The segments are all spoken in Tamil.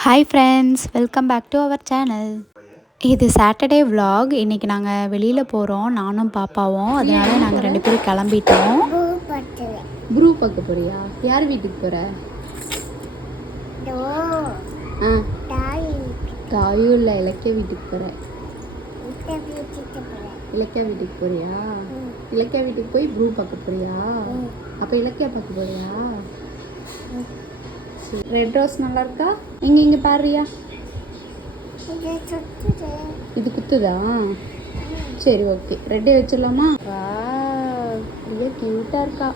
Hi friends welcome back to our channel இது சாட்டர்டே vlog. இன்றைக்கி நாங்கள் வெளியில் போகிறோம் நானும் பாப்பாவும். அதனால நாங்கள் ரெண்டு பேரும் கிளம்பிட்டோம். ப்ரூ பார்க்க போறியா? யார் வீட்டுக்கு போகிற ஆ. தாயும் இல்லை இலக்கிய வீட்டுக்கு போகிறேன் இலக்கியா வீட்டுக்கு போறியா? இலக்கியா வீட்டுக்கு போய் ப்ரூ பார்க்க போறியா? அப்போ இலக்கியா பார்க்க போறியா? ரெட் ரோஸ் நல்லா இருக்கா இங்க இங்க பாருயா. இது குத்துதா. சரி ஓகே ரெட்டே வச்சிடலாமா? ரியா க்யூட்டாக இருக்கா.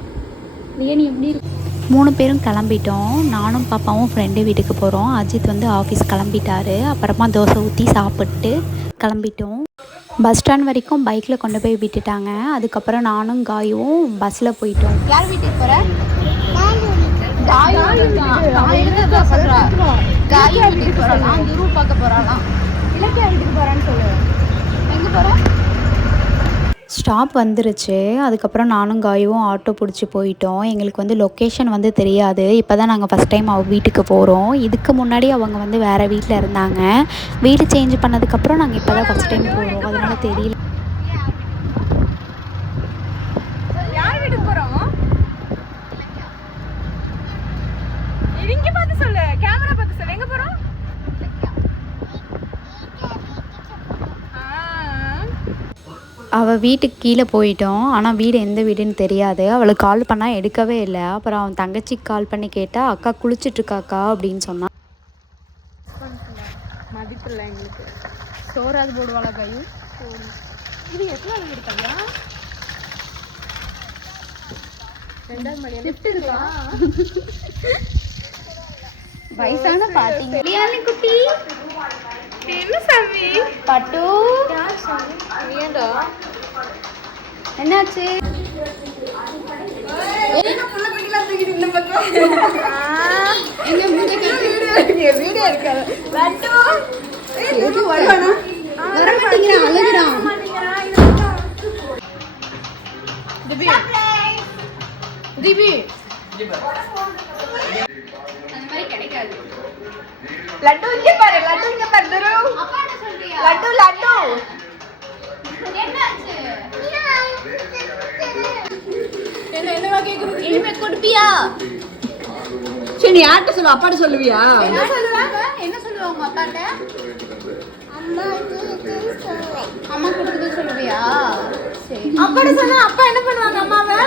ரியா நீ எப்படி இருக்கு மூணு பேரும் கிளம்பிட்டோம். நானும் பாப்பாவும் ஃப்ரெண்டு வீட்டுக்கு போகிறோம் அஜித் வந்து ஆஃபீஸ் கிளம்பிட்டாரு. அப்புறமா தோசை ஊற்றி சாப்பிட்டு கிளம்பிட்டோம். பஸ் ஸ்டாண்ட் வரைக்கும் பைக்கில் கொண்டு போய் விட்டுட்டாங்க. அதுக்கப்புறம் நானும் காயும் பஸ்ஸில் போயிட்டோம். யார் வீட்டுக்கு போகிற ஸ்டாப் வந்துருச்சு. அதுக்கப்புறம் நானும் காயும் ஆட்டோ பிடிச்சி போயிட்டோம். எங்களுக்கு வந்து லொக்கேஷன் வந்து தெரியாது. இப்போ தான் நாங்கள் ஃபஸ்ட் டைம் அவ வீட்டுக்கு போகிறோம் இதுக்கு முன்னாடி அவங்க வந்து வேறு வீட்டில் இருந்தாங்க. வீடு சேஞ்ச் பண்ணதுக்கப்புறம் நாங்கள் இப்போ தான் ஃபஸ்ட் டைம் போகிறோம் அதனால தெரியல யார் வீட்டுக்கு போறோம் இங்க பார்த்து சொல்லு கேமரா பார்த்து சொல்லு எங்க போறோம் ஆ. அவள் வீட்டுக்கு கீழே போயிட்டோம். ஆனால் வீடு எந்த வீடுன்னு தெரியாது. அவளுக்கு கால் பண்ணால் எடுக்கவே இல்லை. அப்புறம் அவன் தங்கச்சிக்கு கால் பண்ணி கேட்டால் அக்கா குளிச்சிட்ருக்காக்கா அப்படின்னு சொன்னான் மதிப்பு இல்லை எங்களுக்கு. சோறாது போடுவாளா கையு இது எத்தனை லிஃப்ட் இருக்கா? வயசான பிரியாணி குட்டி. என்ன சாமி பட்டு ஏண்டா என்னாச்சு வீடியோ லட்டு இங்க பாரு லட்டு இங்க பாரு துரு. லட்டு லட்டு. என்ன என்னவா கேக்குறது இனிமே கொடுப்பியா? சரி நீ யார்கிட்ட சொல்லுவ அப்பாட்ட சொல்லுவியா? என்ன சொல்லுவாங்க? என்ன சொல்லுவாங்க உங்க அப்பாட்ட? அம்மா கொடுக்குறது சொல்லுவியா? சரி. அப்பாட சொன்னா அப்பா என்ன பண்ணுவாங்க அம்மாவை?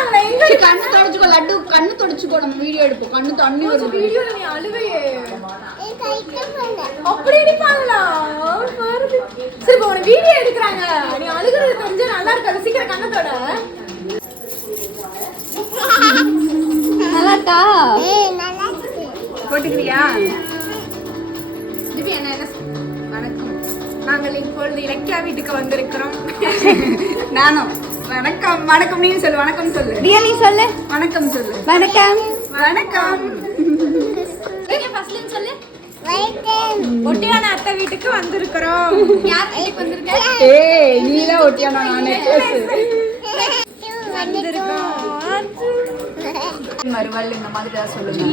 அடிப்பாங்களா எங்க சரி, கண்ணு தொடச்சுக்கோ லட்டு கண்ணு தொடச்சுக்கோ நம்ம வீடியோ எடுப்போம். கண்ணு தண்ணி வருது வீடியோல நீ அழுவையே அப்படி அடிப்பாங்களா? பாருது. சரி இப்போ உன வீடியோ எடுக்கறாங்க. நீ அழுகுறது கொஞ்சம் நல்லா இருக்காது சீக்கிரம் கண்ணத்தோட நல்லா இருக்கா போட்டுக்கிறியா? திவ்யா என்ன என்ன? வணக்கம். நாங்கள் இப்பொழுது இலக்கியா வீட்டுக்கு வந்திருக்கிறோம். நானும். வணக்கம் வணக்கம். நீ சொல்லு வணக்கம் சொல்லு. ரியா நீ சொல்லு. வணக்கம் சொல்லு. வணக்கம். வணக்கம். சொல்லு. ஒட்டியான அத்தை வீட்டுக்கு வந்திருக்கிறோம். யார் வீட்டுக்கு வந்திருக்க? ஏய் நீ தான் ஒட்டியானா நானே. பேசு மறுவல் இந்த மாதிரி ஏதாவது சொல்லுங்க.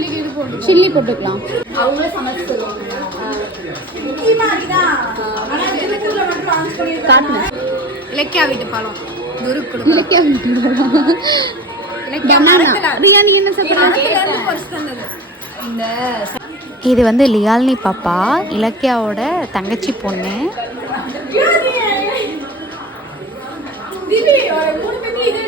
சில்லி போட்டுக்கலாம். அவங்களே சமைச்சு சொல்லுவாங்க காட்டுங்க. இலக்கியா வீட்டு பழம் இது வந்து லியால்னி பாப்பா இலக்கியாவோட தங்கச்சி பொண்ணு. திவி ஒரு மூணு பேத்தி இது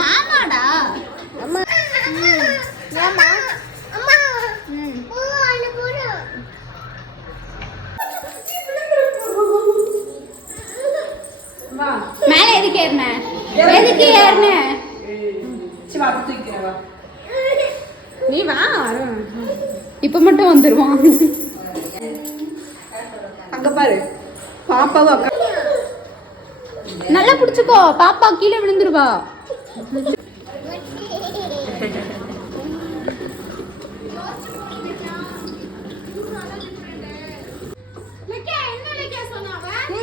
மாமாடா மேல எதுக்கு ஏறின? எதுக்கு ஏறின? சிவா தூக்கிறவா நீ வா. இப்ப மட்டும் வந்துருவான். அங்க பாரு. பாப்பாவும் அக்கா பிடிச்சுக்கோ. பாப்பா கீழே விழுந்துருவா.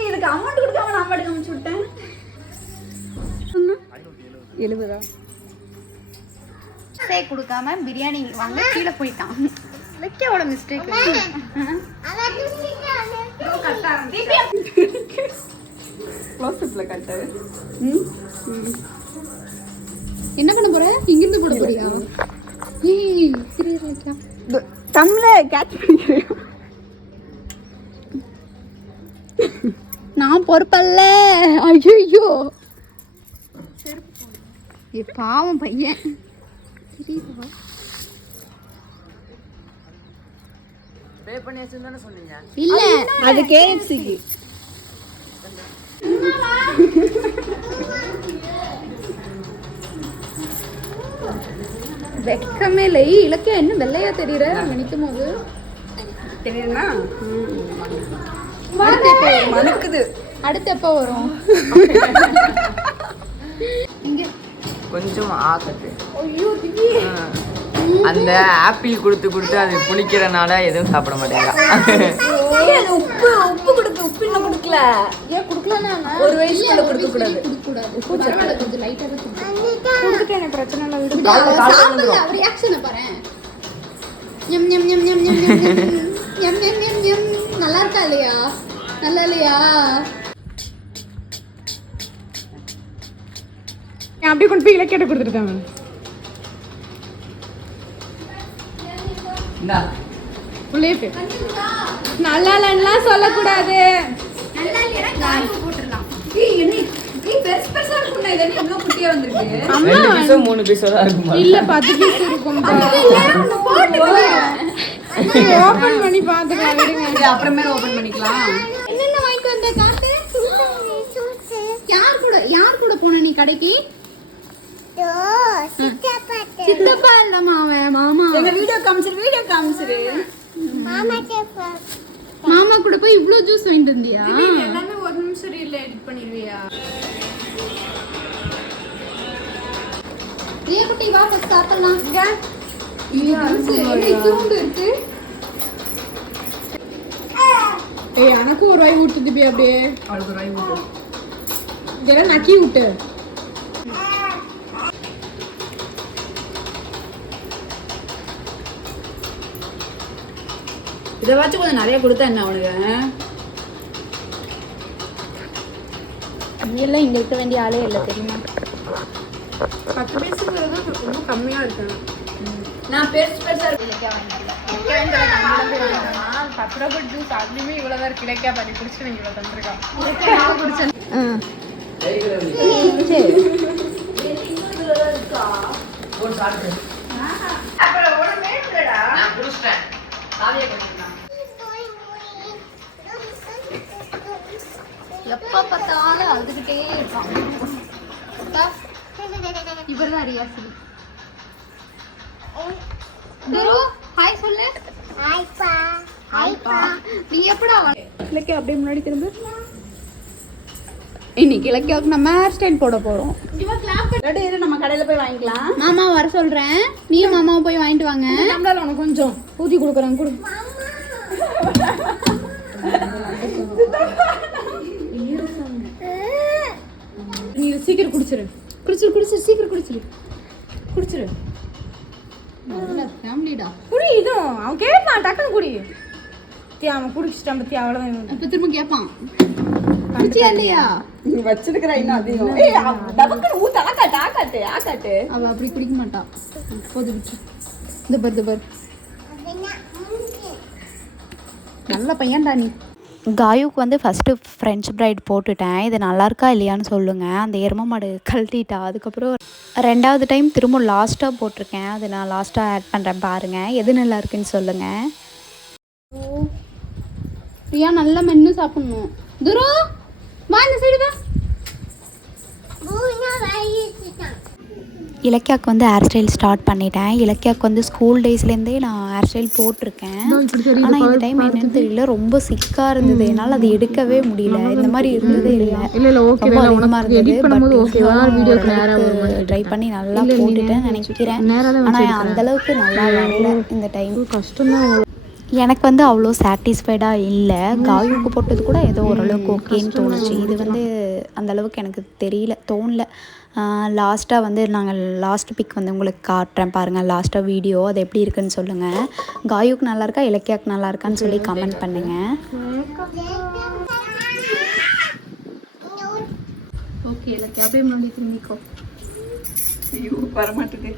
இதுக்கு அமௌண்ட் கொடுக்காம நான் பாட்டுக்கு அனுப்பிச்சு விட்டேன். எழுபதா? சே கொடுக்காம பிரியாணி வாங்க கீழே போயிட்டான். லக்கியாவோட மிஸ்டேக் என்ன பண்ண போற? இங்கிருந்து போட போறியா? தமிழ கேட்ச் பண்ணிக்கிறேன். நான் பொறுப்பல்ல. ஐயோ பாவம் பையன். தெரியுதா இல்ல. அது கேஎஃப்சிக்கு வெக்கமே இல்லை. ஏய், இலக்கியா என்ன வெள்ளையா தெரியற? அங்க நிக்கும் போது. தெரியுதுனா அடுத்து எப்போ வரும்? மணக்குது. அடுத்து எப்போ வரும்? கொஞ்சம் திவ்யா அந்த ஆப்பிள் கொடுத்து கொடுத்து அது புளிக்கிறனால எதுவும் சாப்பிட மாட்டேங்கிறா. உப்பு உப்பு கொடுக்கு உப்பு இன்னும் கொடுக்கல. ஏன் குடுக்கலனா ஒரு வயசுக்குள்ள கொடுக்க கூடாது. கொடுக்க கூடாது பரவாயில்ல கொஞ்சம் லைட்டா கொடுத்துட்டு எனக்கு பிரச்சனை இல்லை. விடு. விடு, அவ சாப்பிடல அவ ரியாக்ஷனை பாரு எம் எம் எம் எம் எம் எம் எம் எம் எம் எம் எம் நல்லா இருக்கா இல்லையா? நல்லா இல்லையா? நான் அப்படியே கொண்டு போய் இலக்கியிட்ட கொடுத்துருக்கேன் மேம் நல்லா இல்லைன்னா சொல்லக்கூடாது. மூணு பீஸோ தான் இருக்கும்? பத்து பீஸ் இருக்கும் பண்ணி பாத்துக்கலாம் அப்புறமே ஓபன் பண்ணிக்கலாம். என்னென்ன யார் கூட யார் கூட போன நீ கடைக்கு? சித்தப்பா இல்லம்மா அவன் மாமா. எங்க வீடியோ காமிச்சிரு, வீடியோ காமிச்சிரு. மாமா கூட போய் இவ்ளோ ஜூஸ் வாங்கிட்டு வந்தியா? எல்லாமே ஒரு நிமிஷம் ரீல்ல எடிட் பண்ணிடுவியா ஏ குட்டி வா ஃபர்ஸ்ட் சாப்பிடலாம். இங்க என்ன இத்தூண்டு இருக்கு? ஏய் எனக்கும் ஒரு வாய் ஊட்டு திபி அப்படியே. அவளுக்கு ஒரு வாய் ஊட்டு. இதெல்லாம் நக்கி விட்டு இதை வச்சு கொஞ்சம் நிறைய கொடுத்தேன் என்ன அவனுக்கு இதெல்லாம் இங்கே இருக்க வேண்டிய ஆளே இல்லை தெரியுமா? பத்து பேசுங்கிறது ரொம்ப கம்மியாக இருக்கு நான் பெருசு பெருசாக இருக்கேன் பப்ரபட் ஜூஸ் அதுலேயுமே இவ்வளோதான் கிடைக்கா பண்ணி குடிச்சு நீங்கள் இவ்வளோ தந்துருக்கான். குடிச்சேன். அப்புறம் ஒன்று மேடா குடிச்சிட்டேன். சாவியை எப்ப பார்த்தாலும் அழுதுகிட்டே இருப்பான். இவர் தான் ரியாசி. துரு ஹாய் சொல்லு. ஹாய்ப்பா. நீ எப்படா இலக்கியா அப்படியே முன்னாடி திரும்ப. இன்னைக்கு இலக்கியாவுக்கு நம்ம ஹேர் ஸ்டைல் போட போறோம். நம்ம கடையில போய் வாங்கிக்கலாம். மாமா வர சொல்றேன். நீ மாமாவும் போய் வாங்கிட்டு வாங்க. நம்மளால உனக்கு கொஞ்சம். ஊத்தி கொடுக்குறேன் கொடு நீ இதை சீக்கிரம் குடிச்சிரு. குடிச்சிரு குடிச்சிரு சீக்கிரம் குடிச்சிரு. குடிச்சிரு. ஃபேமிலிடா குடி இதுவும் அவன் கேட்பான் டக்குன்னு குடி. தீ அவன் குடிச்சிட்டான் பத்தி அவ்வளவுதான் அப்ப திரும்ப கேட்பான் குடிச்சியா இல்லையா? நீ வச்சிருக்கிற இன்னும் அதிகம். ஏய், டபக்குன்னு ஊத்து, ஆக்காட்டு, ஆக்காட்டு, ஆக்காட்டு. அவ அப்படி குடிக்க மாட்டா. போது விட்டு. இந்த பர் இந்த பர். நல்ல பையன்டா நீ. காயுக்கு வந்து ஃபஸ்ட்டு ஃப்ரெஞ்ச் ப்ரைட் போட்டுட்டேன். இது நல்லாயிருக்கா இல்லையான்னு சொல்லுங்கள் அந்த எரும மாடு கழட்டிட்டா. அதுக்கப்புறம் ரெண்டாவது டைம் திரும்ப லாஸ்ட்டாக போட்டிருக்கேன். அது நான் லாஸ்ட்டாக ஆட் பண்ணுறேன் பாருங்கள் எது நல்லா இருக்குன்னு சொல்லுங்கள் பிரியா நல்லா மென்று சாப்பிடணும். துரு வா இந்த சைடு வா. இலக்கியாவுக்கு வந்து ஹேர் ஸ்டைல் ஸ்டார்ட் பண்ணிட்டேன். இலக்கியாவுக்கு வந்து ஸ்கூல் டேஸ்லேருந்தே நான் ஹேர் ஸ்டைல் போட்டிருக்கேன். ஆனால் இந்த டைம் என்னன்னு தெரியல. ரொம்ப சிக்காக இருந்தது. என்னால் அது எடுக்கவே முடியல. இந்த மாதிரி இருந்ததே இல்லை. ரொம்ப அதிகமாக ஓகேவா வீடியோ ட்ரை பண்ணி நல்லா போட்டுட்டேன் நினைக்கிறேன். ஆனால் அந்த அளவுக்கு நல்லா வரல இந்த டைம் கஷ்டம் தான் எனக்கு வந்து அவ்வளோ சாட்டிஸ்ஃபைடாக இல்லை. காயுக்கு போட்டது கூட ஏதோ ஓரளவுக்கு ஓகேன்னு தோணுச்சு. இது வந்து அந்த அளவுக்கு எனக்கு தெரியல தோணல. லாஸ்ட்டாக வந்து நாங்கள் லாஸ்ட் பிக் வந்து உங்களுக்கு காட்டுறேன் பாருங்கள் லாஸ்ட்டாக வீடியோ அது எப்படி இருக்குன்னு சொல்லுங்கள் காயுக்கு நல்லா இருக்கா இலக்கியாக்கு நல்லா இருக்கான்னு சொல்லி கமெண்ட் பண்ணுங்கள் ஓகே இல்ல அப்படியே முன்னாடி திரும்பிக்கோ ஐயோ வரமாட்டேது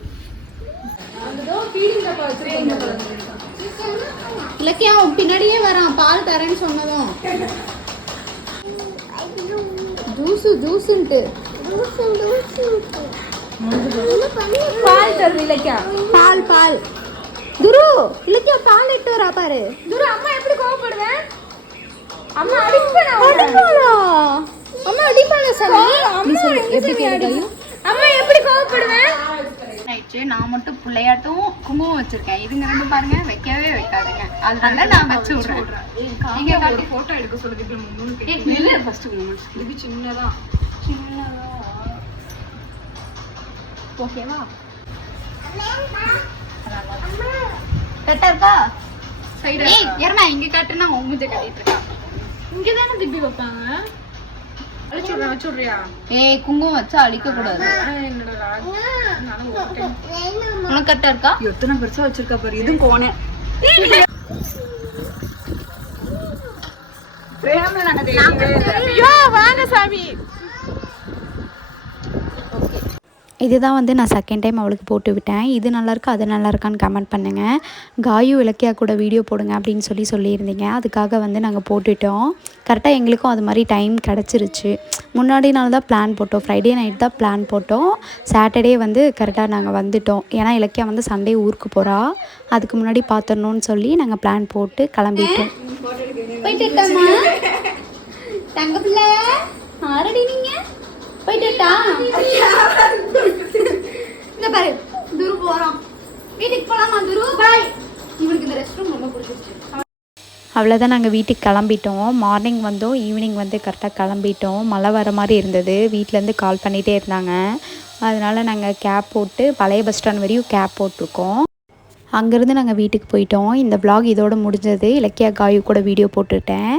இலக்கியா அவன் பின்னாடியே வரான் பால் தரேன்னு சொன்னதும். ஜூஸு ஜூஸுன்ட்டு பால் தருது இல்லைக்கா பால் பால். துரு இலக்கியா பால் எட்டு வரா பாரு. துரு அம்மா எப்படி கோவப்படுவேன் அம்மா அடிப்பேன் அடிப்பாளா? அம்மா அடிப்பாளா சாமி? அம்மா எப்படி கேட்காயும் அம்மா எப்படி கோவப்படுவேன் ஆயிடுச்சு நான் மட்டும் பிள்ளையாட்டும் குங்குமம் வச்சிருக்கேன். இதுங்க ரெண்டு பாருங்க வைக்கவே வைக்காதுங்க. அதனால நான் வச்சு விடுறேன். நீங்க காட்டி போட்டோ எடுக்க சொல்லுங்க இல்ல ஃபர்ஸ்ட் இது ஓகேவா கரெக்டா இருக்கா? ஏய் இங்க காட்டுனா உன் மூஞ்ச காட்டிட்டு இருக்கா? இங்க தானே திப்பி வைப்பாங்க? அழிச்சு விடுறேன் வச்சு விடுறியா? ஏய் குங்குமம் வச்சா அழிக்க கூடாது என்னடா உனக்கு கரெக்டா இருக்கா? எத்தனை பெருசா வச்சிருக்கா பாரு இதுவும் கோணேன் பிரேம்ல நாங்க ஐயோ வாங்க சாமி. இதுதான் வந்து நான் செகண்ட் டைம் அவளுக்கு போட்டு விட்டேன். இது நல்லாயிருக்கா அது நல்லா இருக்கான்னு கமெண்ட் பண்ணுங்கள் காயு இலக்கியா கூட வீடியோ போடுங்க அப்படின்னு சொல்லி சொல்லியிருந்தீங்க. அதுக்காக வந்து நாங்கள் போட்டுட்டோம். கரெக்டாக எங்களுக்கும் அது மாதிரி டைம் கிடச்சிருச்சு. முன்னாடி நாள் தான் பிளான் போட்டோம். ஃப்ரைடே நைட் தான் பிளான் போட்டோம். சாட்டர்டே வந்து கரெக்டாக நாங்கள் வந்துட்டோம். ஏன்னா இலக்கியா வந்து சண்டே ஊருக்கு போகிறா அதுக்கு முன்னாடி பார்த்துடணும்னு சொல்லி நாங்கள் பிளான் போட்டு கிளம்பிட்டோம். போயிட்டு தங்க பிள்ளை ஆரடி நீங்க போயிட்டுட்டா இந்த பாரு துரு போறோம் வீட்டுக்கு போலாமா துரு பாய் இவனுக்கு இந்த ரெஸ்ட் ரூம் ரொம்ப பிடிச்சிருச்சு அவ்வளோதான் நாங்கள் வீட்டுக்கு கிளம்பிட்டோம். மார்னிங் வந்தோம் ஈவினிங் வந்து கரெக்டாக கிளம்பிட்டோம். மழை வர மாதிரி இருந்தது. வீட்டிலேருந்து கால் பண்ணிகிட்டே இருந்தாங்க. அதனால் நாங்கள் கேப் போட்டு பழைய பஸ் ஸ்டாண்ட் வரையும் கேப் போட்டிருக்கோம். அங்கேருந்து நாங்கள் வீட்டுக்கு போயிட்டோம். இந்த vlog இதோடு முடிஞ்சது. இலக்கியா காயு கூட வீடியோ போட்டுட்டேன்.